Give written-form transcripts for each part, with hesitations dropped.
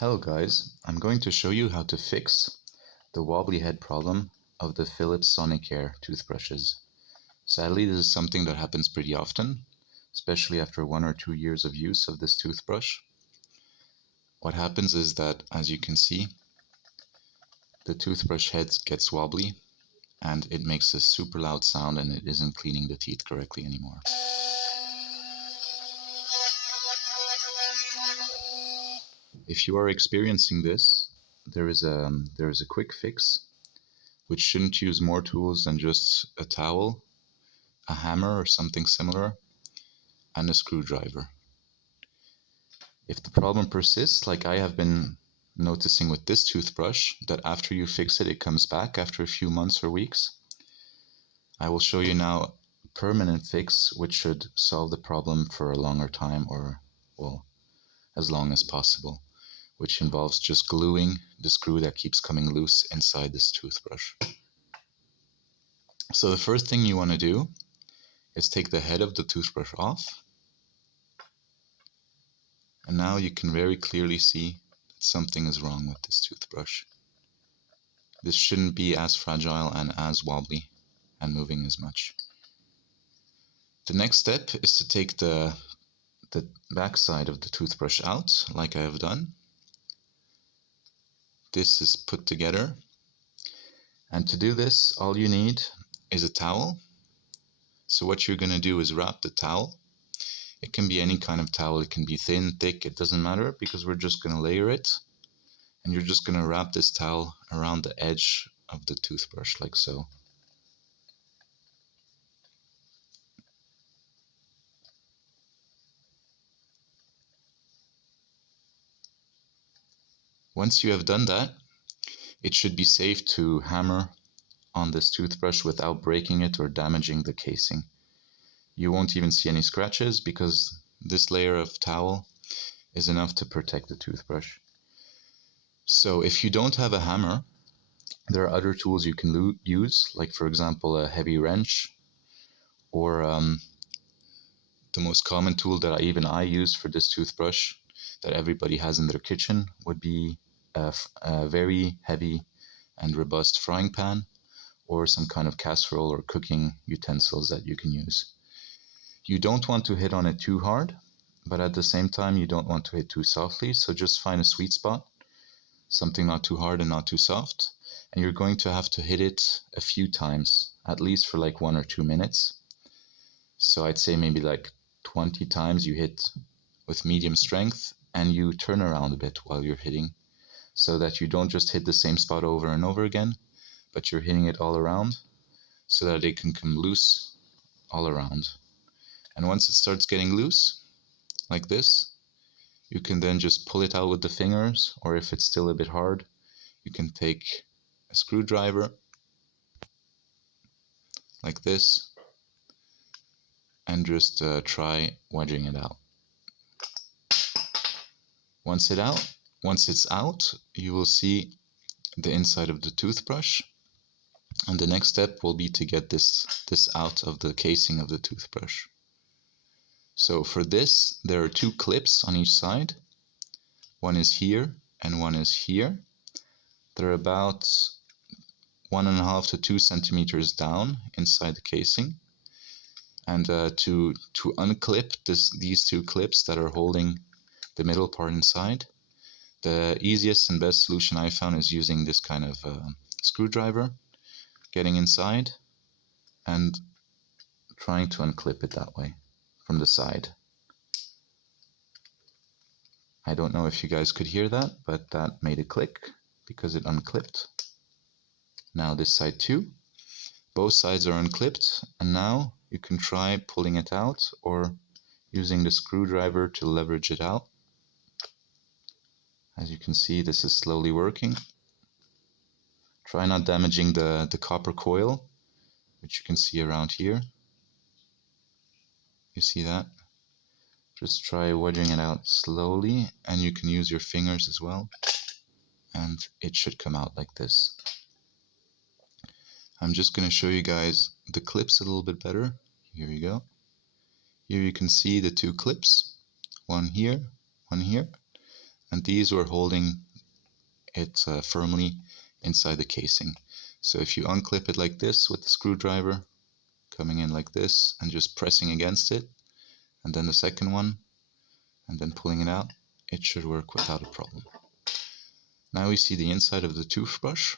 Hello guys, I'm going to show you how to fix the wobbly head problem of the Philips Sonicare toothbrushes. Sadly, this is something that happens pretty often, especially after 1 or 2 years of use of this toothbrush. What happens is that, as you can see, the toothbrush head gets wobbly and it makes a super loud sound and it isn't cleaning the teeth correctly anymore. If you are experiencing this, there is a quick fix which shouldn't use more tools than just a towel, a hammer or something similar, and a screwdriver. If the problem persists, like I have been noticing with this toothbrush, that after you fix it, it comes back after a few months or weeks, I will show you now a permanent fix which should solve the problem for a longer time, or, well, as long as possible, which involves just gluing the screw that keeps coming loose inside this toothbrush. So the first thing you want to do is take the head of the toothbrush off. And now you can very clearly see that something is wrong with this toothbrush. This shouldn't be as fragile and as wobbly and moving as much. The next step is to take the back side of the toothbrush out, like I have done. This is put together. And to do this, all you need is a towel. So what you're going to do is wrap the towel. It can be any kind of towel. It can be thin, thick, it doesn't matter, because we're just going to layer it. And you're just going to wrap this towel around the edge of the toothbrush, like so. Once you have done that, it should be safe to hammer on this toothbrush without breaking it or damaging the casing. You won't even see any scratches because this layer of towel is enough to protect the toothbrush. So if you don't have a hammer, there are other tools you can use, like for example a heavy wrench, or the most common tool that even I use for this toothbrush that everybody has in their kitchen would be a very heavy and robust frying pan, or some kind of casserole or cooking utensils that you can use. You don't want to hit on it too hard, but at the same time you don't want to hit too softly, so just find a sweet spot, something not too hard and not too soft, and you're going to have to hit it a few times, at least for like 1 or 2 minutes. So I'd say maybe like 20 times you hit with medium strength, and you turn around a bit while you're hitting, so that you don't just hit the same spot over and over again, but you're hitting it all around so that it can come loose all around. And once it starts getting loose, like this, you can then just pull it out with the fingers, or if it's still a bit hard, you can take a screwdriver, like this, and just try wedging it out. Once it's out, you will see the inside of the toothbrush, and the next step will be to get this out of the casing of the toothbrush. So for this, there are 2 clips on each side. One is here and one is here. They're about 1.5 to 2 centimeters down inside the casing. And to unclip these 2 clips that are holding the middle part inside, the easiest and best solution I found is using this kind of screwdriver, getting inside and trying to unclip it that way from the side. I don't know if you guys could hear that, but that made a click because it unclipped. Now this side too. Both sides are unclipped, and now you can try pulling it out or using the screwdriver to leverage it out. As you can see, this is slowly working. Try not damaging the copper coil, which you can see around here. You see that? Just try wedging it out slowly, and you can use your fingers as well, and it should come out like this. I'm just going to show you guys the clips a little bit better. Here you go. Here you can see the 2 clips, one here, and these were holding it firmly inside the casing. So if you unclip it like this with the screwdriver, coming in like this and just pressing against it, and then the second one, and then pulling it out, it should work without a problem. Now we see the inside of the toothbrush.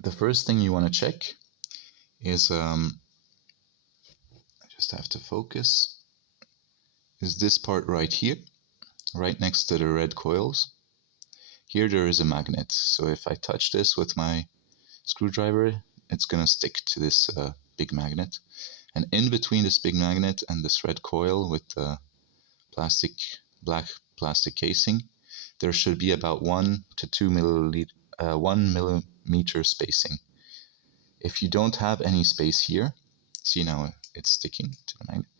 The first thing you want to check is, I just have to focus, is this part right here, right next to the red coils. Here there is a magnet, so if I touch this with my screwdriver, it's going to stick to this big magnet. And in between this big magnet and this red coil with the black plastic casing, there should be about 1 to 2 1 millimeter spacing. If you don't have any space here, see now it's sticking to the magnet.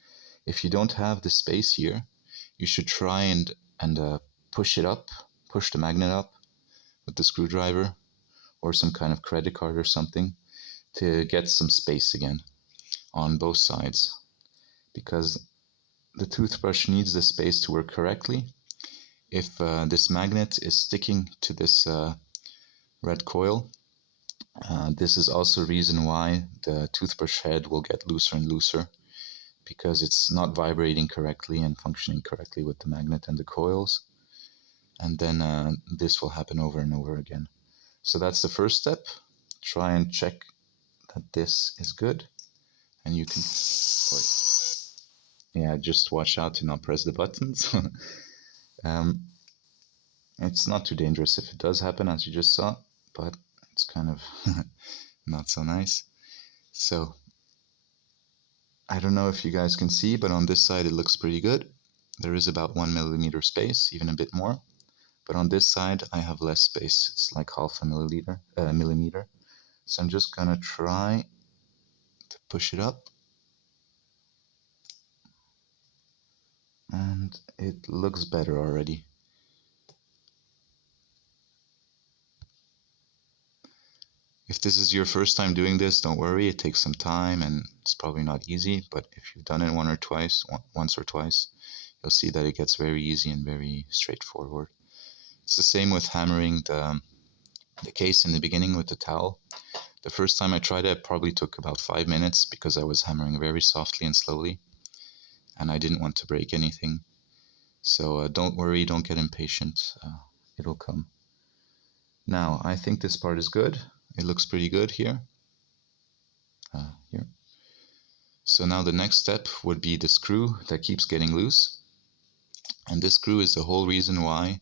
If you don't have the space here, you should try and push it up, push the magnet up with the screwdriver or some kind of credit card or something to get some space again on both sides, because the toothbrush needs the space to work correctly. If this magnet is sticking to this red coil, this is also a reason why the toothbrush head will get looser and looser, because it's not vibrating correctly and functioning correctly with the magnet and the coils. And then this will happen over and over again. So that's the first step. Try and check that this is good. And you can, yeah, just watch out to not press the buttons. It's not too dangerous if it does happen, as you just saw, but it's kind of not so nice. So I don't know if you guys can see, but on this side it looks pretty good. There is about 1 millimeter space, even a bit more. But on this side I have less space. It's like half a millimeter. So I'm just gonna try to push it up. And it looks better already. If this is your first time doing this, don't worry, it takes some time and it's probably not easy, but if you've done it once or twice, you'll see that it gets very easy and very straightforward. It's the same with hammering the case in the beginning with the towel. The first time I tried it probably took about 5 minutes because I was hammering very softly and slowly, and I didn't want to break anything. So don't worry, don't get impatient, it'll come. Now, I think this part is good. It looks pretty good here. Here. So now the next step would be the screw that keeps getting loose. And this screw is the whole reason why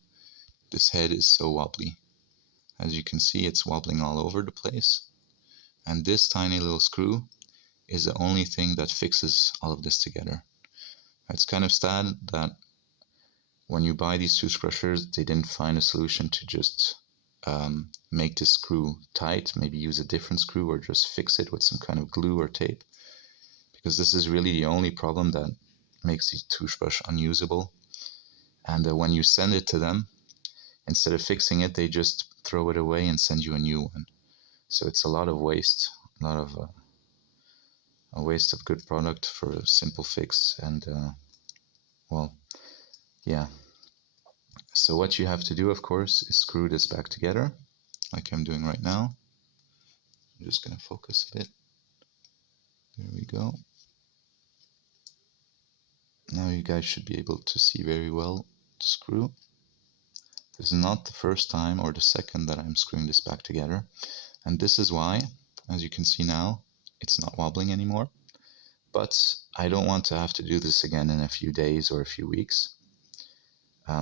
this head is so wobbly. As you can see, it's wobbling all over the place. And this tiny little screw is the only thing that fixes all of this together. It's kind of sad that when you buy these toothbrushes, they didn't find a solution to just make the screw tight, maybe use a different screw or just fix it with some kind of glue or tape, because this is really the only problem that makes the toothbrush unusable. And when you send it to them, instead of fixing it, they just throw it away and send you a new one. So it's a lot of waste, a waste of good product for a simple fix. And well, yeah. So what you have to do, of course, is screw this back together, like I'm doing right now. I'm just going to focus a bit. There we go. Now you guys should be able to see very well the screw. This is not the first time or the second that I'm screwing this back together. And this is why, as you can see now, it's not wobbling anymore. But I don't want to have to do this again in a few days or a few weeks.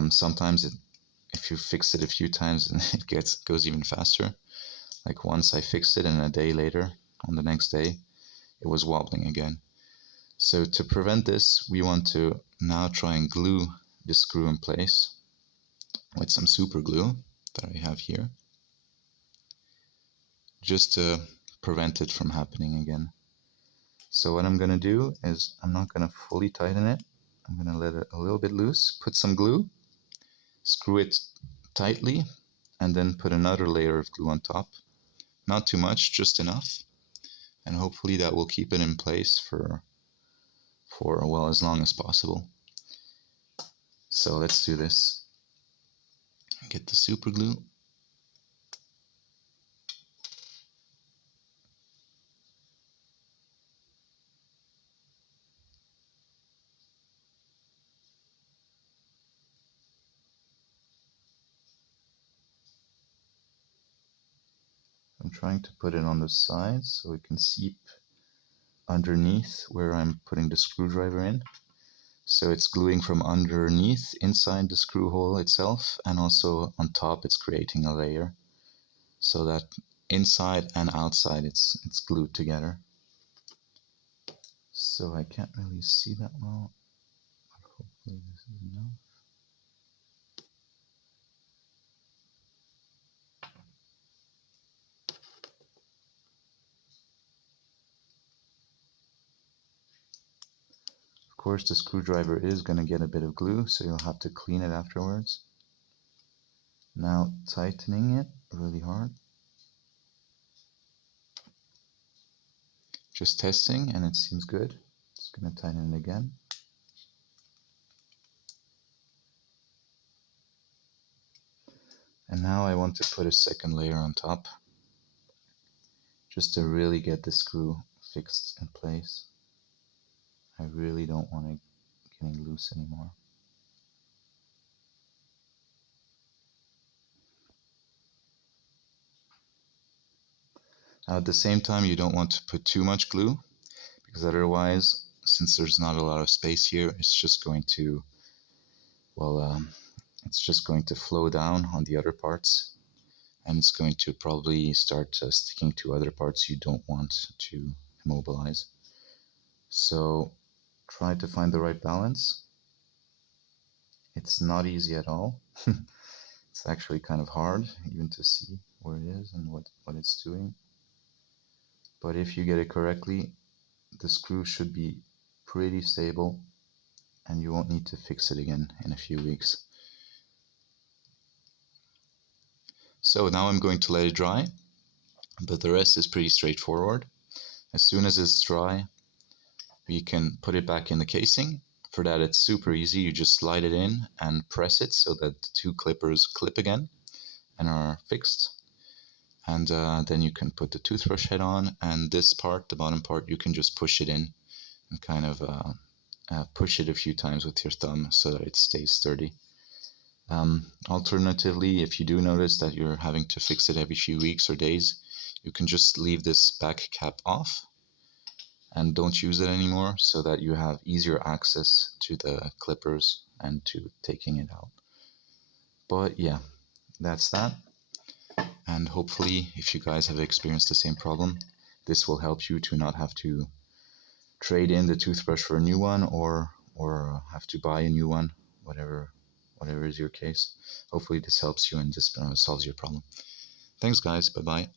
Sometimes if you fix it a few times, it goes even faster. Like once I fixed it and a day later, on the next day, it was wobbling again. So to prevent this, we want to now try and glue the screw in place with some super glue that I have here, just to prevent it from happening again. So what I'm going to do is I'm not going to fully tighten it. I'm going to let it a little bit loose, put some glue, screw it tightly, and then put another layer of glue on top. Not too much, just enough. And hopefully that will keep it in place for well, as long as possible. So let's do this. Get the super glue. I'm trying to put it on the sides so it can seep underneath where I'm putting the screwdriver in. So it's gluing from underneath inside the screw hole itself, and also on top it's creating a layer so that inside and outside it's glued together. So I can't really see that well, but hopefully this is enough. Of course, the screwdriver is going to get a bit of glue, so you'll have to clean it afterwards. Now tightening it really hard. Just testing, and it seems good. Just going to tighten it again. And now I want to put a second layer on top, just to really get the screw fixed in place. I really don't want it getting loose anymore. Now at the same time, you don't want to put too much glue, because otherwise, since there's not a lot of space here, it's just going to, well, it's just going to flow down on the other parts, and it's going to probably start sticking to other parts you don't want to immobilize. So try to find the right balance. It's not easy at all. It's actually kind of hard even to see where it is and what it's doing. But if you get it correctly, the screw should be pretty stable and you won't need to fix it again in a few weeks. So now I'm going to let it dry, but the rest is pretty straightforward. As soon as it's dry, we can put it back in the casing. For that, it's super easy. You just slide it in and press it so that the two clippers clip again and are fixed. And then you can put the toothbrush head on, and this part, the bottom part, you can just push it in and kind of push it a few times with your thumb so that it stays sturdy. Alternatively, if you do notice that you're having to fix it every few weeks or days, you can just leave this back cap off and don't use it anymore so that you have easier access to the clippers and to taking it out. But yeah, that's that. And hopefully, if you guys have experienced the same problem, this will help you to not have to trade in the toothbrush for a new one or have to buy a new one, whatever is your case. Hopefully this helps you and this solves your problem. Thanks guys, bye bye.